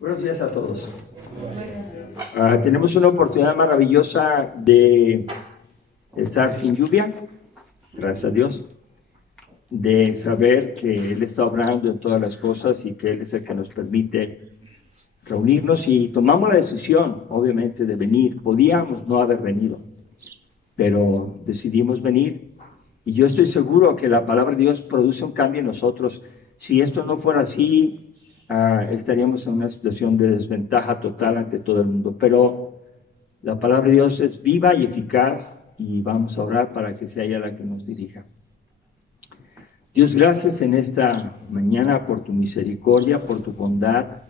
Buenos días a todos. Tenemos una oportunidad maravillosa de estar sin lluvia, gracias a Dios, de saber que Él está obrando en todas las cosas y que Él es el que nos permite reunirnos, y tomamos la decisión, obviamente, de venir. Podíamos no haber venido, pero decidimos venir, y yo estoy seguro que la palabra de Dios produce un cambio en nosotros. Si esto no fuera así, estaríamos en una situación de desventaja total ante todo el mundo, pero la palabra de Dios es viva y eficaz, y vamos a orar para que sea ella la que nos dirija. Dios, gracias en esta mañana por tu misericordia, por tu bondad,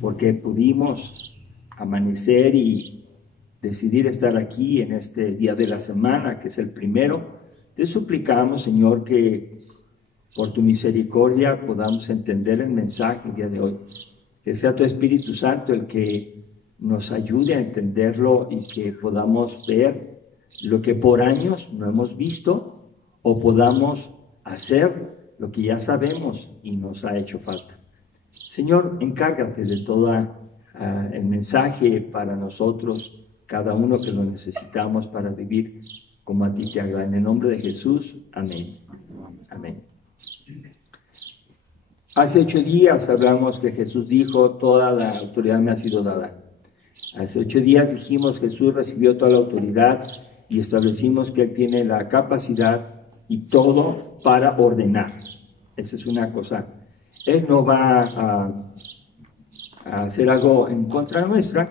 porque pudimos amanecer y decidir estar aquí en este día de la semana, que es el primero. Te suplicamos, Señor, que por tu misericordia podamos entender el mensaje el día de hoy. Que sea tu Espíritu Santo el que nos ayude a entenderlo y que podamos ver lo que por años no hemos visto, o podamos hacer lo que ya sabemos y nos ha hecho falta. Señor, encárgate de todo el mensaje para nosotros, cada uno que lo necesitamos para vivir como a ti te agrada. En el nombre de Jesús, amén. Amén. Hace 8 días hablamos que Jesús dijo: toda la autoridad me ha sido dada. Hace 8 días dijimos que Jesús recibió toda la autoridad, y establecimos que Él tiene la capacidad y todo para ordenar. Esa es una cosa. Él no va a hacer algo en contra nuestra,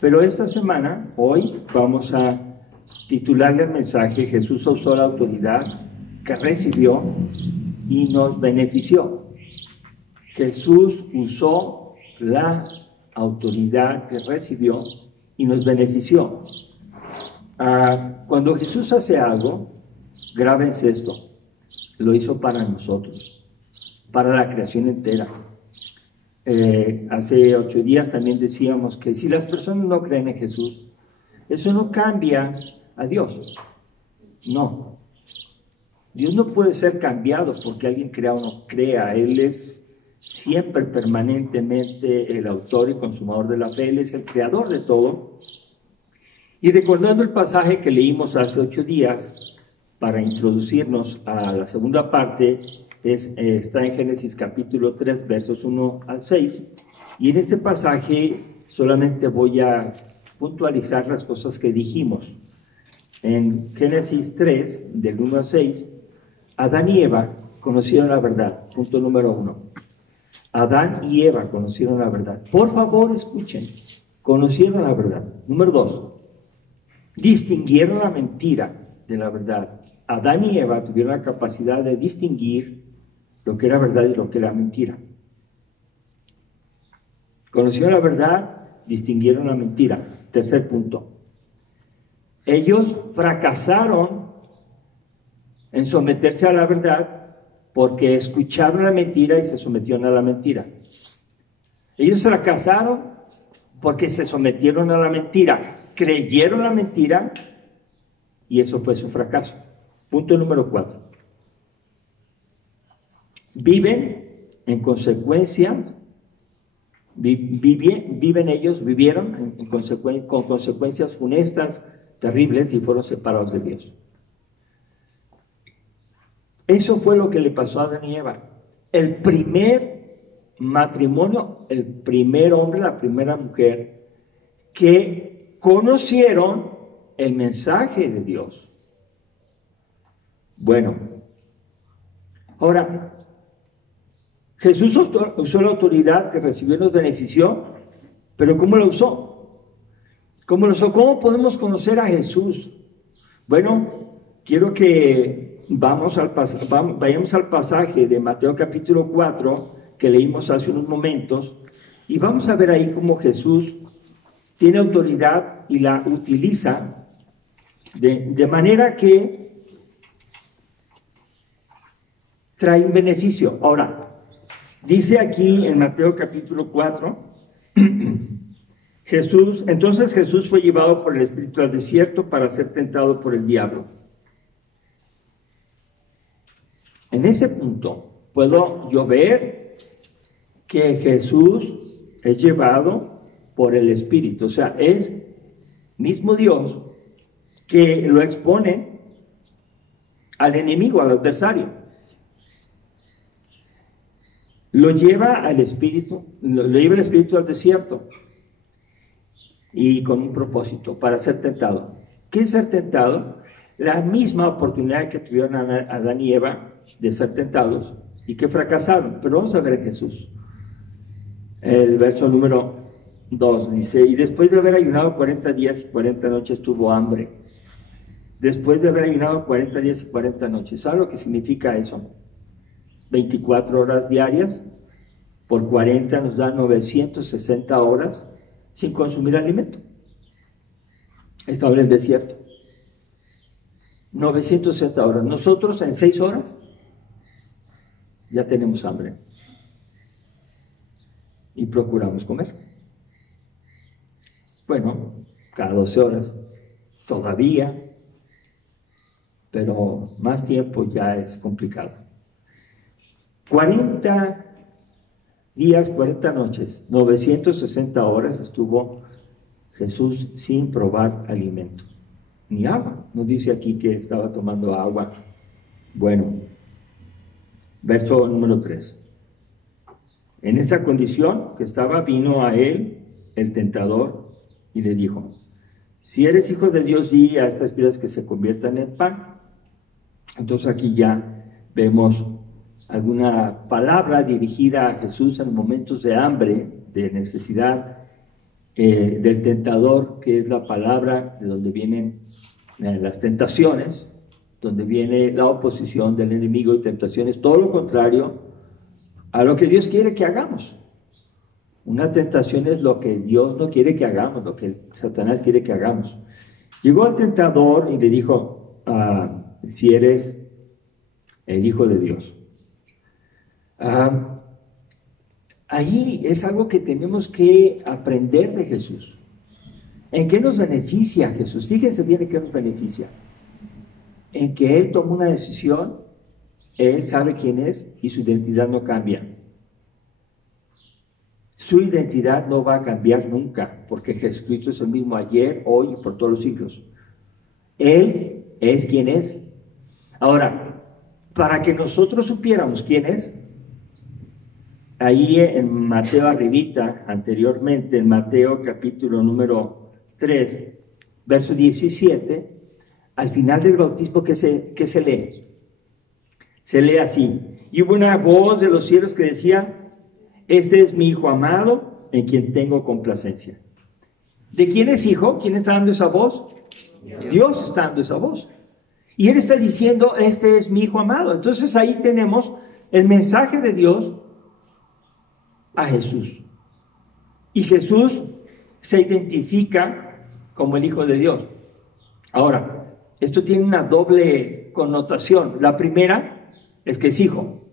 pero esta semana, hoy, vamos a titularle el mensaje: Jesús usó la autoridad que recibió y nos benefició. Jesús usó la autoridad que recibió y nos benefició. Cuando Jesús hace algo, grábense esto: lo hizo para nosotros, para la creación entera. Hace 8 días también decíamos que si las personas no creen en Jesús, eso no cambia a Dios. No. Dios no puede ser cambiado porque alguien crea o no crea. Él es siempre, permanentemente, el autor y consumador de la fe. Él es el creador de todo. Y recordando el pasaje que leímos hace 8 días, para introducirnos a la segunda parte, está en Génesis capítulo 3, versos 1 al 6. Y en este pasaje solamente voy a puntualizar las cosas que dijimos. En Génesis 3, del 1 al 6, Adán y Eva conocieron la verdad. Punto número 1. Adán y Eva conocieron la verdad. Por favor, escuchen. Conocieron la verdad. Número 2. Distinguieron la mentira de la verdad. Adán y Eva tuvieron la capacidad de distinguir lo que era verdad y lo que era mentira. Conocieron la verdad, distinguieron la mentira. Tercer punto. Ellos fracasaron en someterse a la verdad porque escucharon la mentira y se sometieron a la mentira. Ellos fracasaron porque se sometieron a la mentira, creyeron la mentira, y eso fue su fracaso. Punto número 4. Viven en consecuencia, vivieron con consecuencias funestas, terribles, y fueron separados de Dios. Eso fue lo que le pasó a Adán y Eva. El primer matrimonio, el primer hombre, la primera mujer, que conocieron el mensaje de Dios. Bueno, ahora, Jesús usó la autoridad que recibió y nos benefició, pero ¿cómo la usó? ¿Cómo lo usó? ¿Cómo podemos conocer a Jesús? Bueno, quiero que vayamos al pasaje de Mateo capítulo 4 que leímos hace unos momentos, y vamos a ver ahí cómo Jesús tiene autoridad y la utiliza de manera que trae un beneficio. Ahora, dice aquí en Mateo capítulo 4, entonces Jesús fue llevado por el Espíritu al desierto para ser tentado por el diablo. En ese punto puedo yo ver que Jesús es llevado por el Espíritu. O sea, es mismo Dios que lo expone al enemigo, al adversario. Lo lleva al Espíritu, lo lleva el Espíritu al desierto y con un propósito, para ser tentado. ¿Qué es ser tentado? La misma oportunidad que tuvieron Adán y Eva de ser tentados y que fracasaron. Pero vamos a ver a Jesús. El verso número 2 dice: y después de haber ayunado 40 días y 40 noches tuvo hambre. Después de haber ayunado 40 días y 40 noches. ¿Sabe lo que significa eso? 24 horas diarias por 40 nos da 960 horas sin consumir alimento. Estaba en el desierto. 960 horas. Nosotros en 6 horas ya tenemos hambre y procuramos comer. Bueno, cada 12 horas todavía, pero más tiempo ya es complicado. 40 días, 40 noches, 960 horas estuvo Jesús sin probar alimento, ni agua. Nos dice aquí que estaba tomando agua. Bueno, verso número 3. En esa condición que estaba, vino a él el tentador y le dijo: si eres hijo de Dios, di a estas piedras que se conviertan en pan. Entonces aquí ya vemos alguna palabra dirigida a Jesús en momentos de hambre, de necesidad, del tentador, que es la palabra de donde vienen las tentaciones, donde viene la oposición del enemigo y tentaciones, todo lo contrario a lo que Dios quiere que hagamos. Una tentación es lo que Dios no quiere que hagamos, lo que Satanás quiere que hagamos. Llegó el tentador y le dijo: si eres el Hijo de Dios. Ahí es algo que tenemos que aprender de Jesús. ¿En qué nos beneficia Jesús? Fíjense bien en qué nos beneficia. En que Él toma una decisión, Él sabe quién es y su identidad no cambia. Su identidad no va a cambiar nunca, porque Jesucristo es el mismo ayer, hoy y por todos los siglos. Él es quien es. Ahora, para que nosotros supiéramos quién es, ahí en Mateo arribita, anteriormente, en Mateo capítulo número 3, verso 17, al final del bautismo, ¿qué se lee? Se lee así: y hubo una voz de los cielos que decía: este es mi Hijo amado, en quien tengo complacencia. ¿De quién es hijo? ¿Quién está dando esa voz? Dios está dando esa voz. Y Él está diciendo: este es mi Hijo amado. Entonces ahí tenemos el mensaje de Dios a Jesús. Y Jesús se identifica como el Hijo de Dios. Ahora, esto tiene una doble connotación. La primera es que es hijo.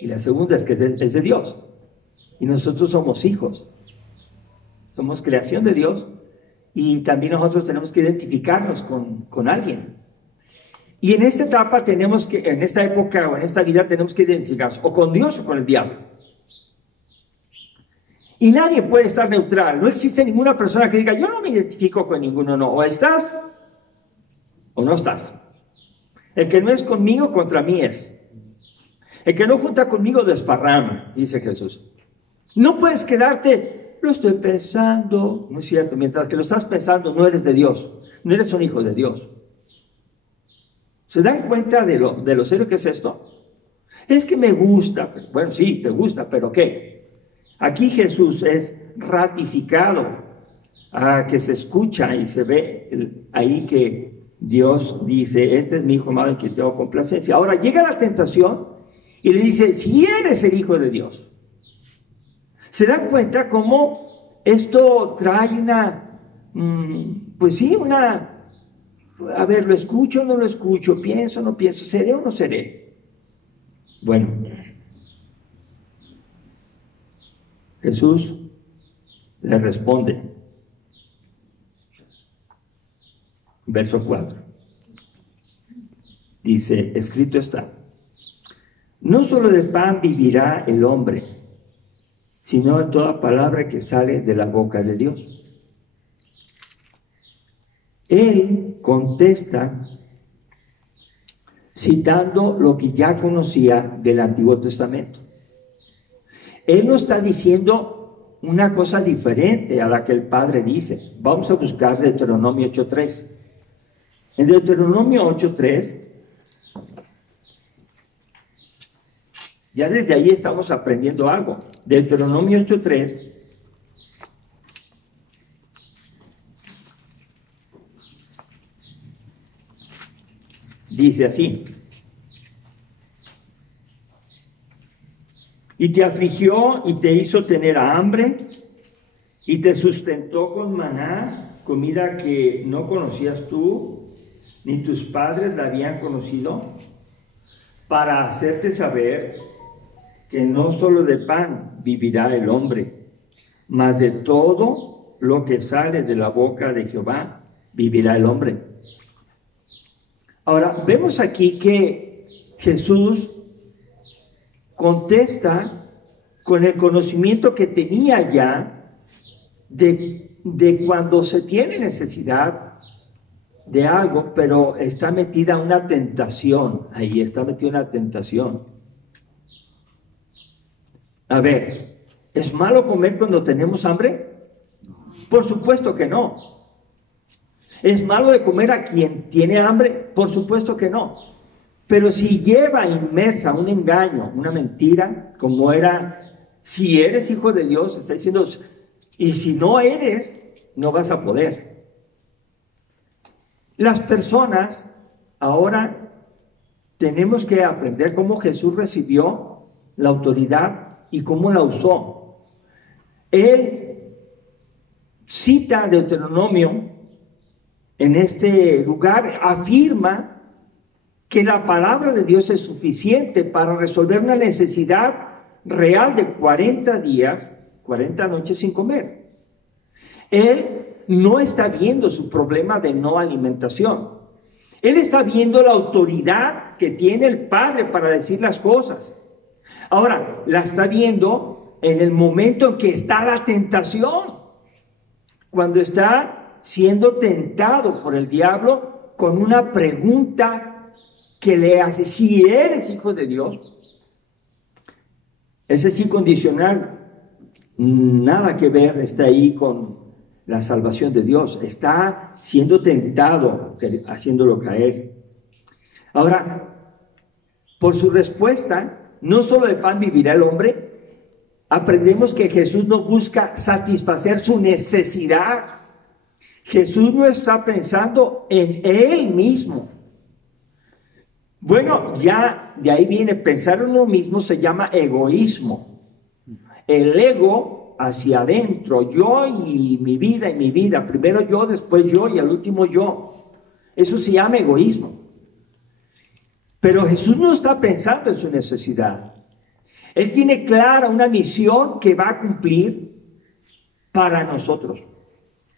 Y la segunda es que es de Dios. Y nosotros somos hijos. Somos creación de Dios. Y también nosotros tenemos que identificarnos con alguien. Y en esta etapa en esta época o en esta vida tenemos que identificarnos o con Dios o con el diablo. Y nadie puede estar neutral. No existe ninguna persona que diga: yo no me identifico con ninguno. No, o estás o no estás. El que no es conmigo, contra mí es. El que no junta conmigo desparrama, dice Jesús. No puedes quedarte: lo estoy pensando. No es cierto. Mientras que lo estás pensando, no eres de Dios. No eres un hijo de Dios. ¿Se dan cuenta de lo serio que es esto? Es que me gusta. Bueno, sí, te gusta, pero ¿qué? Aquí Jesús es ratificado, que se escucha y se ve ahí que Dios dice: este es mi Hijo amado en quien tengo complacencia. Ahora llega la tentación y le dice: si eres el Hijo de Dios. ¿Se dan cuenta cómo esto trae a ver, ¿lo escucho o no lo escucho? ¿Pienso o no pienso? ¿Seré o no seré? Bueno, Jesús le responde. Verso 4. Dice: escrito está: no solo de pan vivirá el hombre, sino en toda palabra que sale de la boca de Dios. Él contesta citando lo que ya conocía del Antiguo Testamento. Él no está diciendo una cosa diferente a la que el Padre dice. Vamos a buscar Deuteronomio 8:3. En Deuteronomio 8:3, ya desde ahí estamos aprendiendo algo. Deuteronomio 8:3 dice así: y te afligió y te hizo tener hambre y te sustentó con maná, comida que no conocías tú, ni tus padres la habían conocido, para hacerte saber que no solo de pan vivirá el hombre, mas de todo lo que sale de la boca de Jehová vivirá el hombre. Ahora, vemos aquí que Jesús contesta con el conocimiento que tenía ya de cuando se tiene necesidad de algo, pero está metida una tentación, ahí está metida una tentación. A ver, ¿es malo comer cuando tenemos hambre? Por supuesto que no. ¿Es malo de comer a quien tiene hambre? Por supuesto que no. Pero si lleva inmersa un engaño, una mentira, como era, si eres hijo de Dios, está diciendo, y si no eres, no vas a poder. Las personas, ahora tenemos que aprender cómo Jesús recibió la autoridad y cómo la usó. Él cita Deuteronomio en este lugar, afirma que la palabra de Dios es suficiente para resolver una necesidad real de 40 días, 40 noches sin comer. Él no está viendo su problema de no alimentación. Él está viendo la autoridad que tiene el Padre para decir las cosas. Ahora, la está viendo en el momento en que está la tentación, cuando está siendo tentado por el diablo con una pregunta que le hace: si eres hijo de Dios. Ese sí condicional, nada que ver está ahí con la salvación de Dios. Está siendo tentado, haciéndolo caer. Ahora, por su respuesta, no solo de pan vivirá el hombre, aprendemos que Jesús no busca satisfacer su necesidad. Jesús no está pensando en Él mismo. Bueno, ya de ahí viene, pensar en uno mismo se llama egoísmo. El ego hacia adentro, yo y mi vida, primero yo, después yo y al último yo. Eso se llama egoísmo. Pero Jesús no está pensando en su necesidad. Él tiene clara una misión que va a cumplir para nosotros.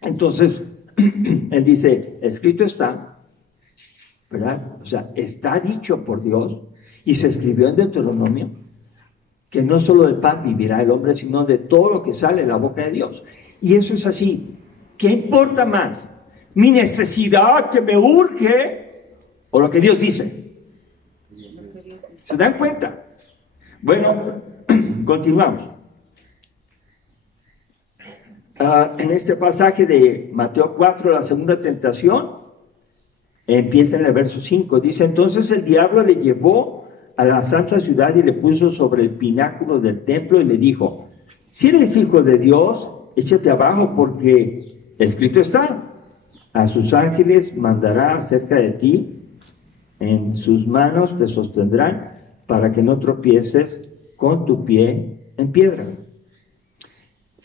Entonces, Él dice, escrito está, ¿verdad? O sea, está dicho por Dios y se escribió en Deuteronomio que no solo del pan vivirá el hombre, sino de todo lo que sale de la boca de Dios. Y eso es así. ¿Qué importa más? ¿Mi necesidad que me urge o lo que Dios dice? ¿Se dan cuenta? Bueno, continuamos. En este pasaje de Mateo 4, la segunda tentación, empieza en el verso 5. Dice, entonces el diablo le llevó a la santa ciudad y le puso sobre el pináculo del templo y le dijo, si eres hijo de Dios, échate abajo porque escrito está, a sus ángeles mandará acerca de ti, en sus manos te sostendrán para que no tropieces con tu pie en piedra.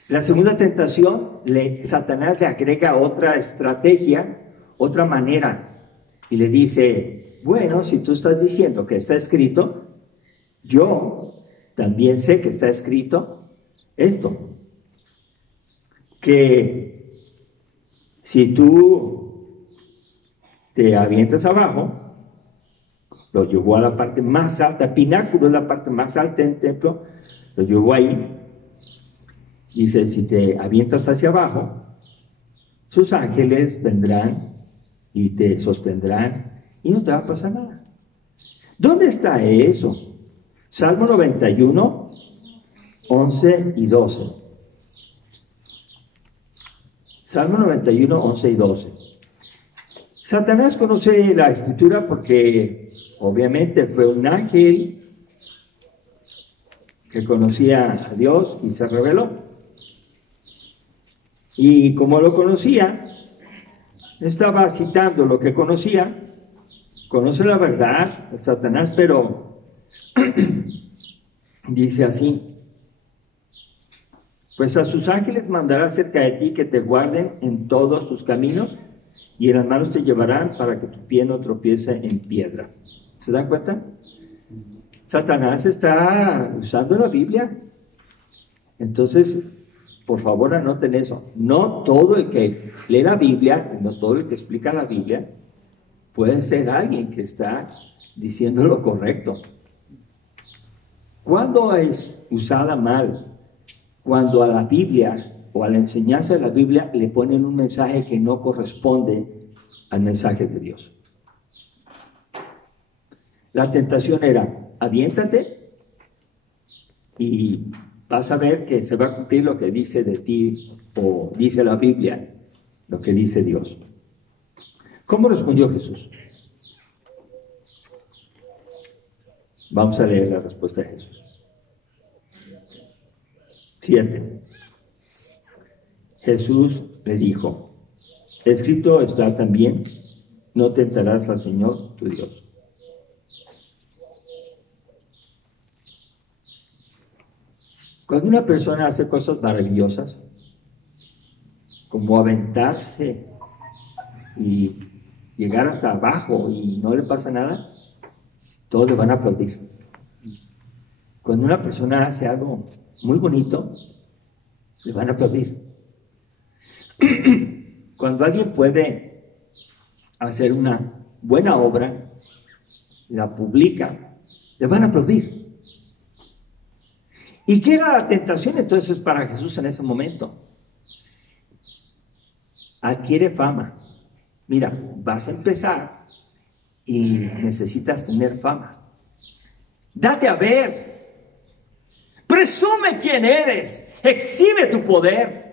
La segunda tentación, Satanás le agrega otra estrategia, otra manera, y le dice, bueno, si tú estás diciendo que está escrito, yo también sé que está escrito esto, que si tú te avientas abajo, lo llevó a la parte más alta, pináculo es la parte más alta del templo, lo llevó ahí, Dice, si te avientas hacia abajo, sus ángeles vendrán y te sostendrán y no te va a pasar nada. ¿Dónde está eso? Salmo 91, 11 y 12. Salmo 91, 11 y 12. Satanás conoce la escritura porque obviamente fue un ángel que conocía a Dios y se reveló. Y como lo conocía, estaba citando lo que conocía. Conoce la verdad, Satanás, pero dice así: pues a sus ángeles mandará cerca de ti que te guarden en todos tus caminos, y en las manos te llevarán para que tu pie no tropiece en piedra. ¿Se dan cuenta? Satanás está usando la Biblia. Entonces, por favor, anoten eso. No todo el que lee la Biblia, no todo el que explica la Biblia, puede ser alguien que está diciendo lo correcto. ¿Cuándo es usada mal? Cuando a la Biblia o a la enseñanza de la Biblia le ponen un mensaje que no corresponde al mensaje de Dios. La tentación era: aviéntate y vas a ver que se va a cumplir lo que dice de ti, o dice la Biblia, lo que dice Dios. ¿Cómo respondió Jesús? Vamos a leer la respuesta de Jesús. 7. Jesús le dijo: escrito está también, no tentarás al Señor tu Dios. Cuando una persona hace cosas maravillosas, como aventarse y llegar hasta abajo y no le pasa nada, todos le van a aplaudir. Cuando una persona hace algo muy bonito, le van a aplaudir. Cuando alguien puede hacer una buena obra, la publica, le van a aplaudir. ¿Y qué era la tentación entonces para Jesús en ese momento? Adquiere fama. Mira, vas a empezar y necesitas tener fama. Date a ver. Presume quién eres. Exhibe tu poder.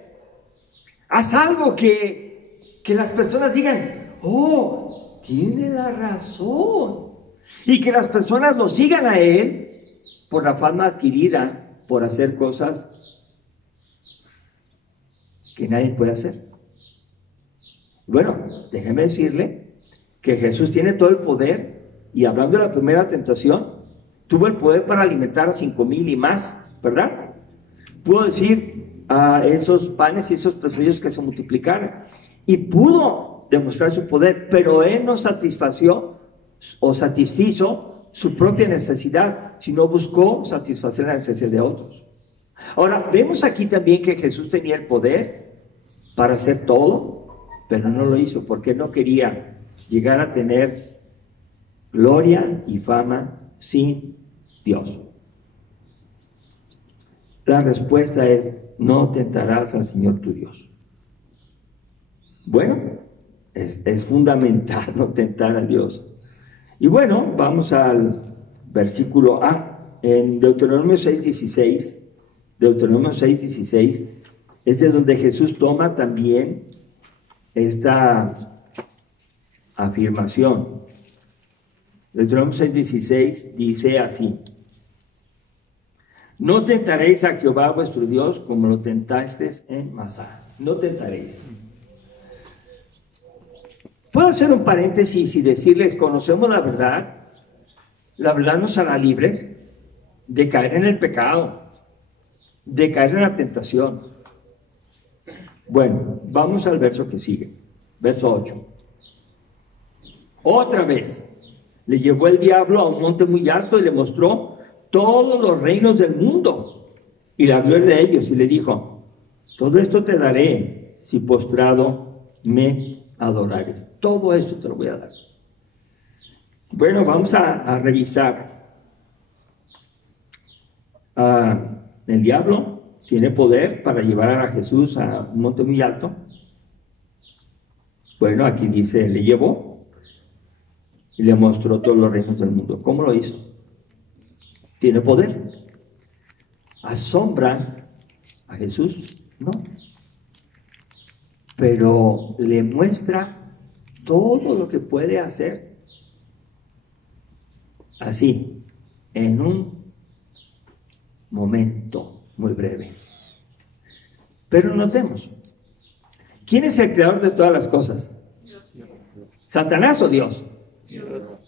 Haz algo que las personas digan: oh, tiene la razón. Y que las personas lo sigan a él por la fama adquirida, por hacer cosas que nadie puede hacer. Bueno, déjeme decirle que Jesús tiene todo el poder, y hablando de la primera tentación, tuvo el poder para alimentar a 5,000 y más, ¿verdad? Pudo decir a esos panes y esos peces que se multiplicaran, y pudo demostrar su poder, pero él no satisfizo su propia necesidad, sino buscó satisfacer la necesidad de otros. Ahora, vemos aquí también que Jesús tenía el poder para hacer todo, pero no lo hizo porque no quería llegar a tener gloria y fama sin Dios. La respuesta es: no tentarás al Señor tu Dios. Bueno, es fundamental no tentar a Dios. Y bueno, vamos al versículo A, en Deuteronomio 6:16. Deuteronomio 6:16 es de donde Jesús toma también esta afirmación. Deuteronomio 6:16 dice así: no tentaréis a Jehová vuestro Dios como lo tentasteis en Masá. No tentaréis. Puedo hacer un paréntesis y decirles: conocemos la verdad nos hará libres de caer en el pecado, de caer en la tentación. Bueno, vamos al verso que sigue, verso 8. Otra vez le llevó el diablo a un monte muy alto y le mostró todos los reinos del mundo y la gloria de ellos, y le dijo: todo esto te daré si postrado me adorares. Todo esto te lo voy a dar. Bueno, vamos a revisar. El diablo tiene poder para llevar a Jesús a un monte muy alto. Bueno, aquí dice, le llevó y le mostró todos los reinos del mundo. ¿Cómo lo hizo? Tiene poder. ¿Asombra a Jesús? No. Pero le muestra todo lo que puede hacer. Así, en un momento muy breve. Pero notemos, ¿quién es el creador de todas las cosas? ¿Satanás o Dios? Dios.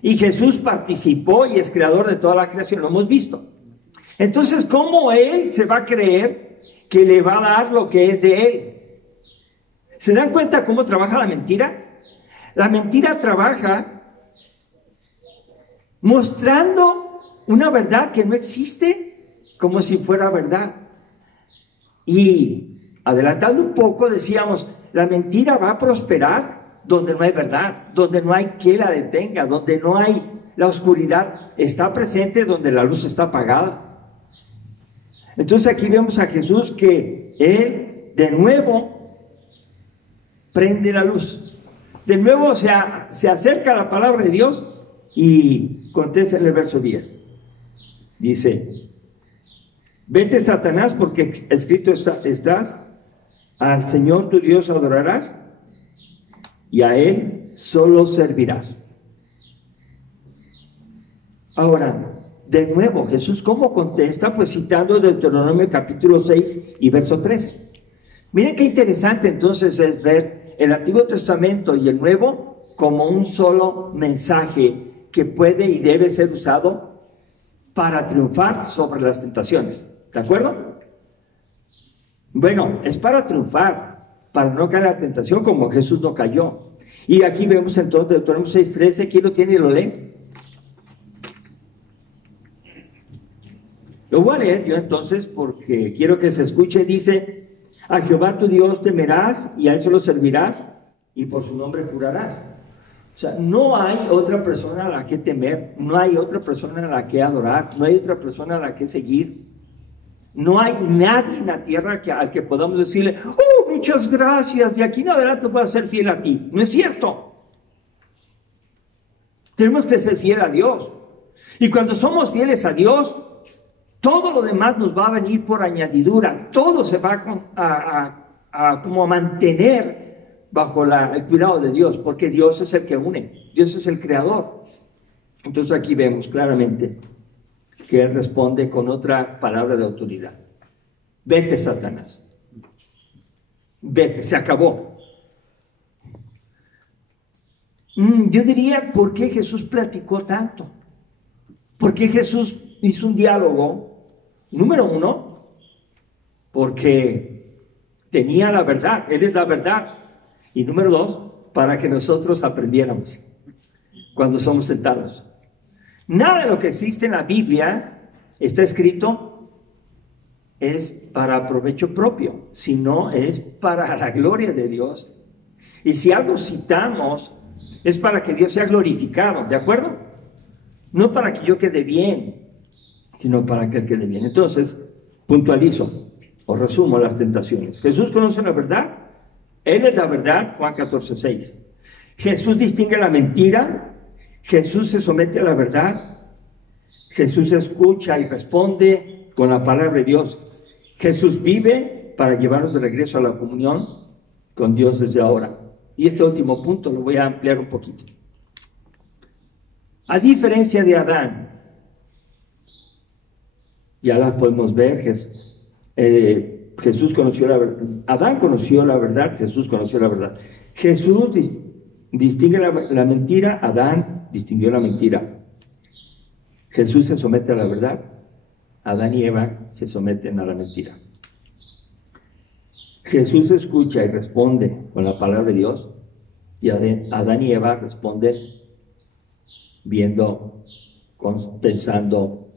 Y Jesús participó y es creador de toda la creación, lo hemos visto. Entonces, ¿cómo Él se va a creer que le va a dar lo que es de Él? ¿Se dan cuenta cómo trabaja la mentira? La mentira trabaja mostrando una verdad que no existe como si fuera verdad. Y adelantando un poco decíamos, la mentira va a prosperar donde no hay verdad, donde no hay que la detenga, donde no hay la oscuridad, está presente donde la luz está apagada. Entonces aquí vemos a Jesús que Él de nuevo prende la luz. De nuevo se acerca a la palabra de Dios y contesta en el verso 10. Dice, vete Satanás, porque escrito estás, al Señor tu Dios adorarás y a Él solo servirás. Ahora, de nuevo, Jesús, ¿cómo contesta? Pues citando Deuteronomio capítulo 6 y verso 13. Miren qué interesante entonces es ver el Antiguo Testamento y el Nuevo como un solo mensaje que puede y debe ser usado para triunfar sobre las tentaciones. ¿De acuerdo? Bueno, es para triunfar, para no caer en la tentación como Jesús no cayó. Y aquí vemos entonces Deuteronomio 6:13. ¿Quién lo tiene y lo lee? Lo voy a leer yo entonces porque quiero que se escuche. Dice, a Jehová tu Dios temerás y a Él solo servirás y por su nombre jurarás. O sea, no hay otra persona a la que temer, no hay otra persona a la que adorar, no hay otra persona a la que seguir. No hay nadie en la tierra al que podamos decirle, oh, muchas gracias, de aquí en adelante voy a ser fiel a ti. No es cierto. Tenemos que ser fiel a Dios. Y cuando somos fieles a Dios, todo lo demás nos va a venir por añadidura. Todo se va a mantener bajo el cuidado de Dios, porque Dios es el que une, Dios es el creador. Entonces aquí vemos claramente que Él responde con otra palabra de autoridad. Vete, Satanás. Vete, se acabó. Yo diría, ¿por qué Jesús platicó tanto? ¿Por qué Jesús hizo un diálogo? Número uno, porque tenía la verdad, Él es la verdad. Y número dos, para que nosotros aprendiéramos cuando somos tentados. Nada de lo que existe en la Biblia está escrito es para provecho propio, sino es para la gloria de Dios. Y si algo citamos, es para que Dios sea glorificado, ¿de acuerdo? No para que yo quede bien, sino para que Él quede bien. Entonces, puntualizo o resumo las tentaciones. Jesús conoce la verdad, Él es la verdad, Juan 14:6. Jesús distingue la mentira, Jesús se somete a la verdad, Jesús escucha y responde con la palabra de Dios. Jesús vive para llevarnos de regreso a la comunión con Dios desde ahora. Y este último punto lo voy a ampliar un poquito. A diferencia de Adán, ya la podemos ver, Jesús conoció la verdad, Adán conoció la verdad, Jesús conoció la verdad. Jesús distingue la mentira, Adán distinguió la mentira. Jesús se somete a la verdad, Adán y Eva se someten a la mentira. Jesús escucha y responde con la palabra de Dios, y Adán y Eva responden viendo, pensando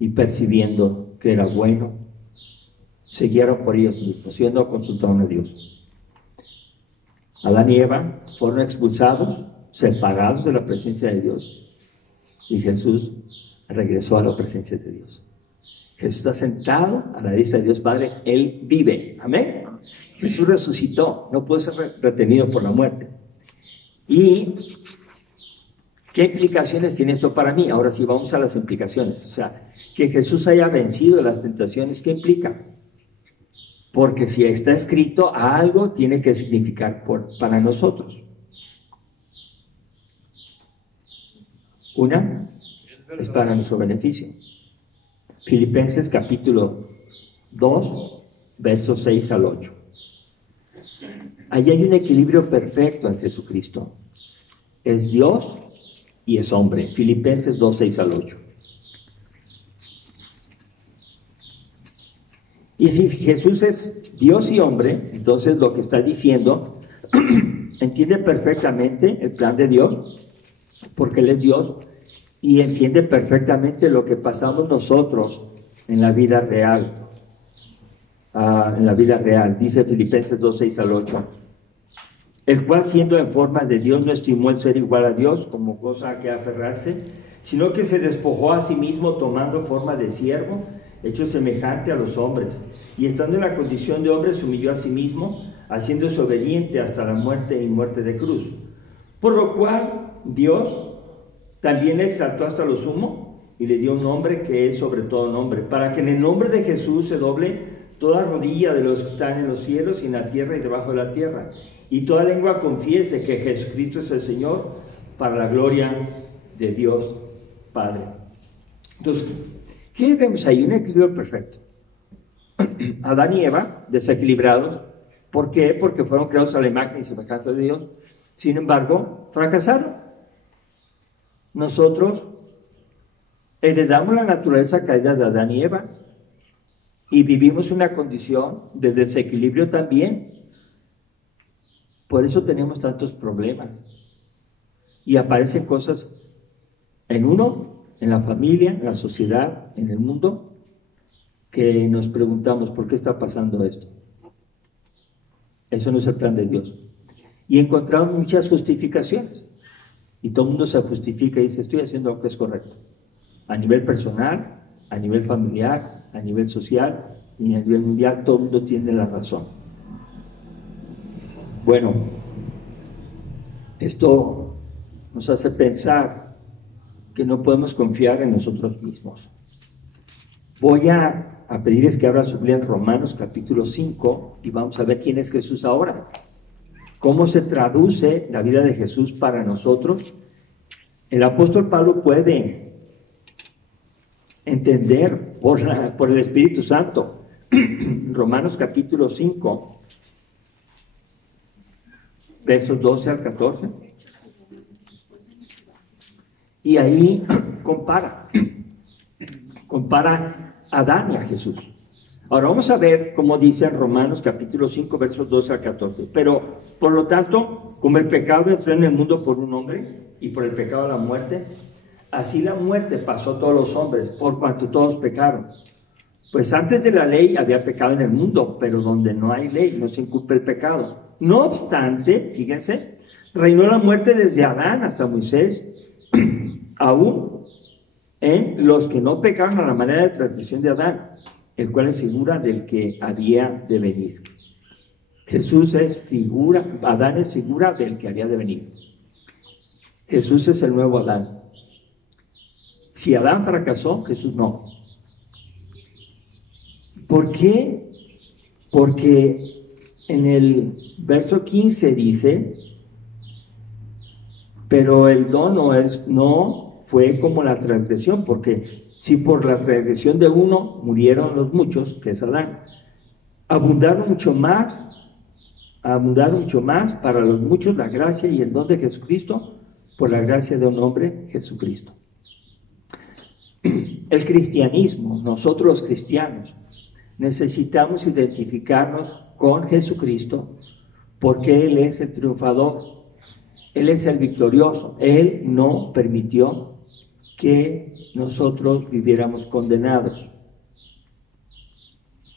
y percibiendo que era bueno, se guiaron por ellos mismos, siendo consultaron a Dios. Adán y Eva fueron expulsados, separados de la presencia de Dios, y Jesús regresó a la presencia de Dios. Jesús está sentado a la diestra de Dios Padre, Él vive. Amén. Jesús resucitó, no puede ser retenido por la muerte. ¿Y qué implicaciones tiene esto para mí? Ahora sí, vamos a las implicaciones. O sea, que Jesús haya vencido las tentaciones, ¿qué implica? Porque si está escrito, algo tiene que significar para nosotros. Una es para nuestro beneficio. Filipenses capítulo 2, versos 6 al 8. Allí hay un equilibrio perfecto en Jesucristo. Es Dios y es hombre. Filipenses 2, 6 al 8. Y si Jesús es Dios y hombre, entonces lo que está diciendo entiende perfectamente el plan de Dios, porque Él es Dios, y entiende perfectamente lo que pasamos nosotros en la vida real. Dice Filipenses 2, 6 al 8. El cual, siendo en forma de Dios, no estimó el ser igual a Dios como cosa a que aferrarse, sino que se despojó a sí mismo tomando forma de siervo, hecho semejante a los hombres, y estando en la condición de hombre se humilló a sí mismo, haciéndose obediente hasta la muerte y muerte de cruz. Por lo cual Dios también le exaltó hasta lo sumo y le dio un nombre que es sobre todo nombre, para que en el nombre de Jesús se doble toda rodilla de los que están en los cielos y en la tierra y debajo de la tierra, y toda lengua confiese que Jesucristo es el Señor, para la gloria de Dios Padre. Entonces, ¿qué vemos ahí? Un equilibrio perfecto. Adán y Eva, desequilibrados. ¿Por qué? Porque fueron creados a la imagen y semejanza de Dios. Sin embargo, fracasaron. Nosotros heredamos la naturaleza caída de Adán y Eva y vivimos una condición de desequilibrio también. Por eso tenemos tantos problemas. Y aparecen cosas en uno, en la familia, en la sociedad, en el mundo, que nos preguntamos, ¿por qué está pasando esto? Eso no es el plan de Dios. Y encontramos muchas justificaciones. Y todo el mundo se justifica y dice, estoy haciendo lo que es correcto. A nivel personal, a nivel familiar, a nivel social y a nivel mundial, todo el mundo tiene la razón. Bueno, esto nos hace pensar que no podemos confiar en nosotros mismos. Voy a pedirles que abra su Biblia en Romanos capítulo 5 y vamos a ver quién es Jesús ahora. ¿Cómo se traduce la vida de Jesús para nosotros? El apóstol Pablo puede entender por el Espíritu Santo. Romanos capítulo 5, versos 12 al 14. Y ahí compara a Adán y a Jesús. Ahora vamos a ver cómo dice en Romanos capítulo 5, versos 12 al 14. Pero, por lo tanto, como el pecado entró en el mundo por un hombre, y por el pecado la muerte, así la muerte pasó a todos los hombres, por cuanto todos pecaron. Pues antes de la ley había pecado en el mundo, pero donde no hay ley no se incumple el pecado. No obstante, fíjense, reinó la muerte desde Adán hasta Moisés, aún en los que no pecaron a la manera de transgresión de Adán, el cual es figura del que había de venir. Jesús es figura, Adán es figura del que había de venir. Jesús es el nuevo Adán. Si Adán fracasó, Jesús no. ¿Por qué? Porque en el verso 15 dice, pero el don no fue como la transgresión, porque si por la transgresión de uno murieron los muchos, que es Adán, abundaron mucho más para los muchos la gracia y el don de Jesucristo, por la gracia de un hombre, Jesucristo. El cristianismo, nosotros los cristianos, necesitamos identificarnos con Jesucristo porque Él es el triunfador, Él es el victorioso. Él no permitió que nosotros viviéramos condenados.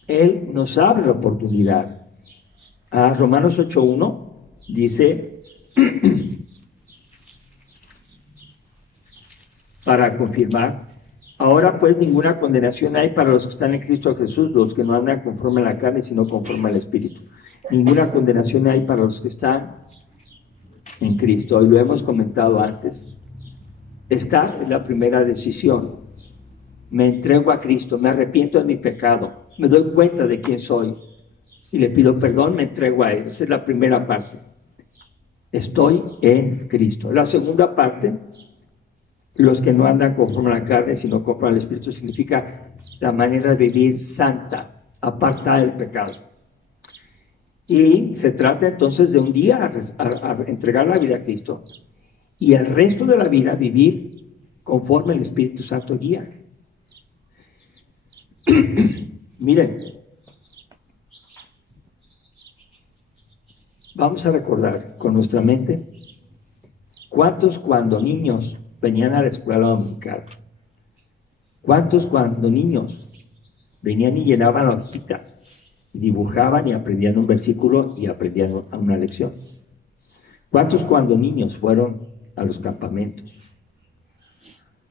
Él nos abre la oportunidad. A Romanos 8:1 dice, para confirmar, Ahora pues ninguna condenación hay para los que están en Cristo Jesús, los que no andan conforme a la carne, sino conforme al Espíritu. Ninguna condenación hay para los que están en Cristo. Y lo hemos comentado antes. Esta es la primera decisión. Me entrego a Cristo, me arrepiento de mi pecado, me doy cuenta de quién soy y le pido perdón, me entrego a Él. Esa es la primera parte. Estoy en Cristo. La segunda parte, los que no andan conforme a la carne, sino conforme al Espíritu, significa la manera de vivir santa, apartada del pecado. Y se trata entonces de un día a entregar la vida a Cristo y el resto de la vida vivir conforme el Espíritu Santo guía. Miren, vamos a recordar con nuestra mente cuántos cuando niños venían a la escuela dominical, cuántos cuando niños venían y llenaban la hojita y dibujaban y aprendían un versículo y aprendían una lección. ¿Cuántos cuando niños fueron a los campamentos?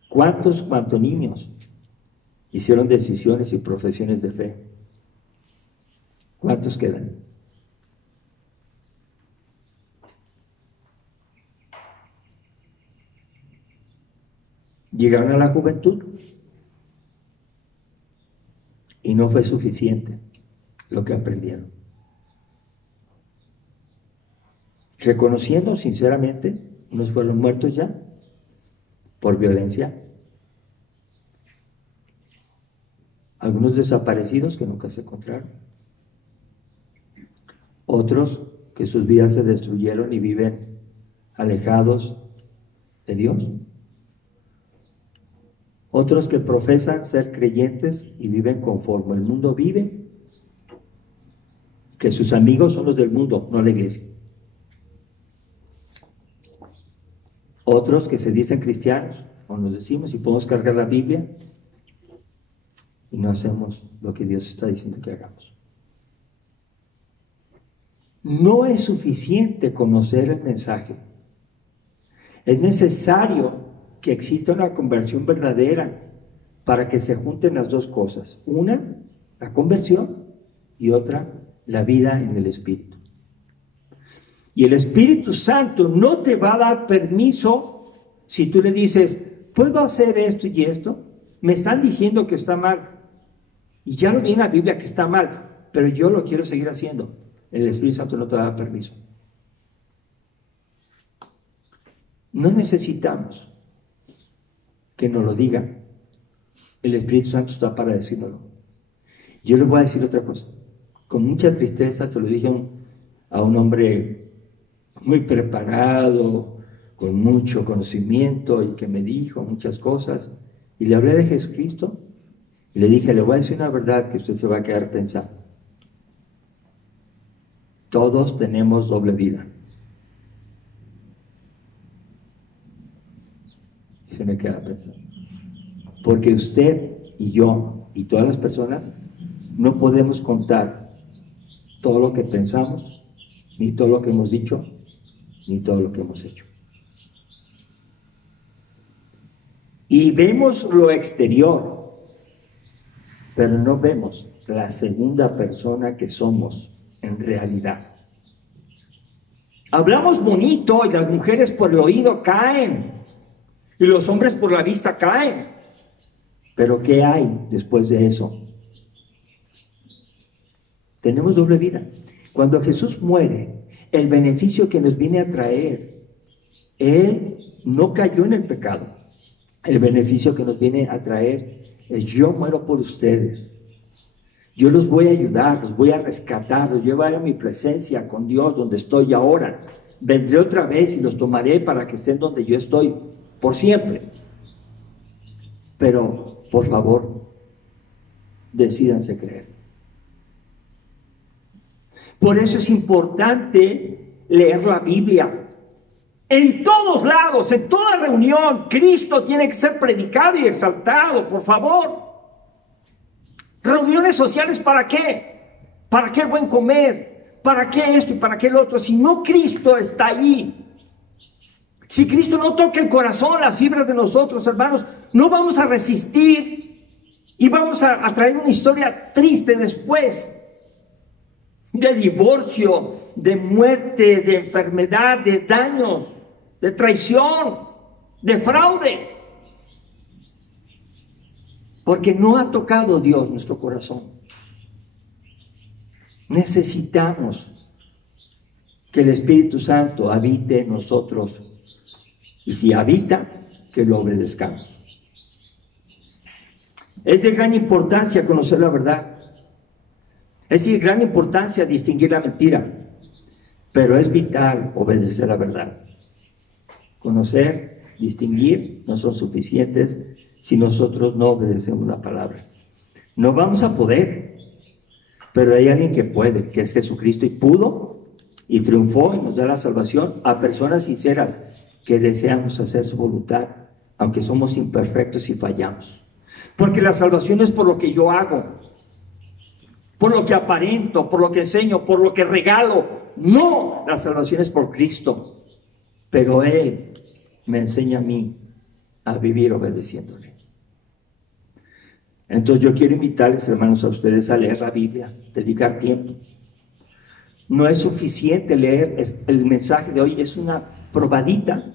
¿Cuántos cuando niños hicieron decisiones y profesiones de fe? ¿Cuántos quedan? Llegaron a la juventud y no fue suficiente lo que aprendieron. Reconociendo sinceramente, unos fueron muertos ya por violencia, algunos desaparecidos que nunca se encontraron, otros que sus vidas se destruyeron y viven alejados de Dios, otros que profesan ser creyentes y viven conforme el mundo vive, que sus amigos son los del mundo, no la iglesia. Otros que se dicen cristianos, o nos decimos y podemos cargar la Biblia y no hacemos lo que Dios está diciendo que hagamos. No es suficiente conocer el mensaje. Es necesario que exista una conversión verdadera para que se junten las dos cosas. Una, la conversión, y otra, la vida en el Espíritu. Y el Espíritu Santo no te va a dar permiso si tú le dices, ¿puedo hacer esto y esto? Me están diciendo que está mal. Y ya lo vi en la Biblia que está mal, pero yo lo quiero seguir haciendo. El Espíritu Santo no te va a dar permiso. No necesitamos que nos lo digan. El Espíritu Santo está para decírnoslo. Yo les voy a decir otra cosa. Con mucha tristeza se lo dije a un hombre muy preparado, con mucho conocimiento y que me dijo muchas cosas. Y le hablé de Jesucristo y le dije, le voy a decir una verdad que usted se va a quedar pensando. Todos tenemos doble vida. Y se me queda pensando. Porque usted y yo y todas las personas no podemos contar todo lo que pensamos, ni todo lo que hemos dicho, ni todo lo que hemos hecho. Y vemos lo exterior, pero no vemos la segunda persona que somos en realidad. Hablamos bonito y las mujeres por el oído caen y los hombres por la vista caen. Pero ¿qué hay después de eso? Tenemos doble vida. Cuando Jesús muere, el beneficio que nos viene a traer, Él no cayó en el pecado. El beneficio que nos viene a traer es yo muero por ustedes. Yo los voy a ayudar, los voy a rescatar, los llevaré a mi presencia con Dios donde estoy ahora. Vendré otra vez y los tomaré para que estén donde yo estoy por siempre. Pero, por favor, decídanse creer. Por eso es importante leer la Biblia. En todos lados, en toda reunión, Cristo tiene que ser predicado y exaltado, por favor. Reuniones sociales, ¿para qué? ¿Para qué el buen comer? ¿Para qué esto y para qué el otro? Si no Cristo está allí. Si Cristo no toca el corazón, las fibras de nosotros, hermanos, no vamos a resistir y vamos a traer una historia triste después, de divorcio, de muerte, de enfermedad, de daños, de traición, de fraude. Porque no ha tocado Dios nuestro corazón. Necesitamos que el Espíritu Santo habite en nosotros. Y si habita, que lo obedezcamos. Es de gran importancia conocer la verdad. Es de gran importancia distinguir la mentira. Pero es vital obedecer la verdad. Conocer, distinguir, no son suficientes si nosotros no obedecemos la palabra. No vamos a poder, pero hay alguien que puede, que es Jesucristo, y pudo, y triunfó, y nos da la salvación a personas sinceras que deseamos hacer su voluntad, aunque somos imperfectos y fallamos. Porque la salvación no es por lo que yo hago, por lo que aparento, por lo que enseño, por lo que regalo. No, la salvación es por Cristo. Pero Él me enseña a mí a vivir obedeciéndole. Entonces yo quiero invitarles, hermanos, a ustedes a leer la Biblia, dedicar tiempo. No es suficiente leer el mensaje de hoy, es una probadita,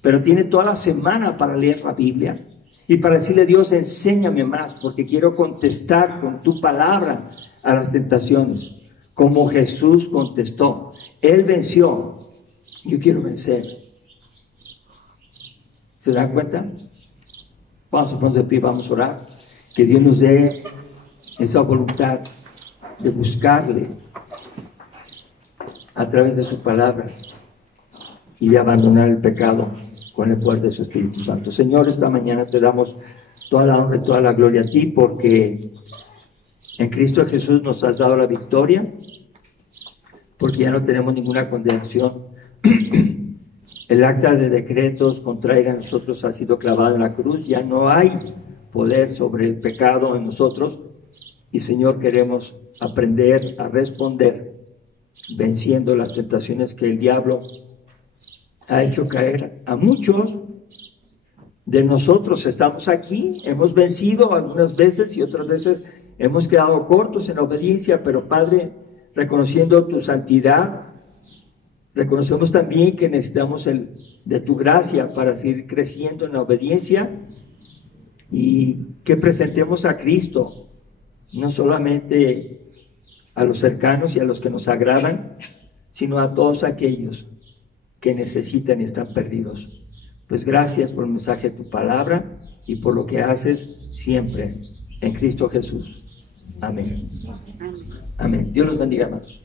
pero tiene toda la semana para leer la Biblia y para decirle a Dios, enséñame más, porque quiero contestar con tu palabra a las tentaciones, como Jesús contestó. Él venció, yo quiero vencer. ¿Se dan cuenta? Vamos a ponernos de pie, vamos a orar. Que Dios nos dé esa voluntad de buscarle a través de su palabra y de abandonar el pecado con el poder de su Espíritu Santo. Señor, esta mañana te damos toda la honra y toda la gloria a ti, porque en Cristo Jesús nos has dado la victoria, porque ya no tenemos ninguna condenación. El acta de decretos contraria a nosotros ha sido clavado en la cruz, ya no hay poder sobre el pecado en nosotros, y Señor, queremos aprender a responder venciendo las tentaciones que el diablo ha hecho caer a muchos de nosotros. Estamos aquí, hemos vencido algunas veces y otras veces hemos quedado cortos en la obediencia, pero Padre, reconociendo tu santidad, reconocemos también que necesitamos de tu gracia para seguir creciendo en la obediencia, y que presentemos a Cristo, no solamente a los cercanos y a los que nos agradan, sino a todos aquellos que necesitan y están perdidos. Pues gracias por el mensaje de tu palabra y por lo que haces siempre en Cristo Jesús. Amén. Amén. Dios los bendiga, hermanos.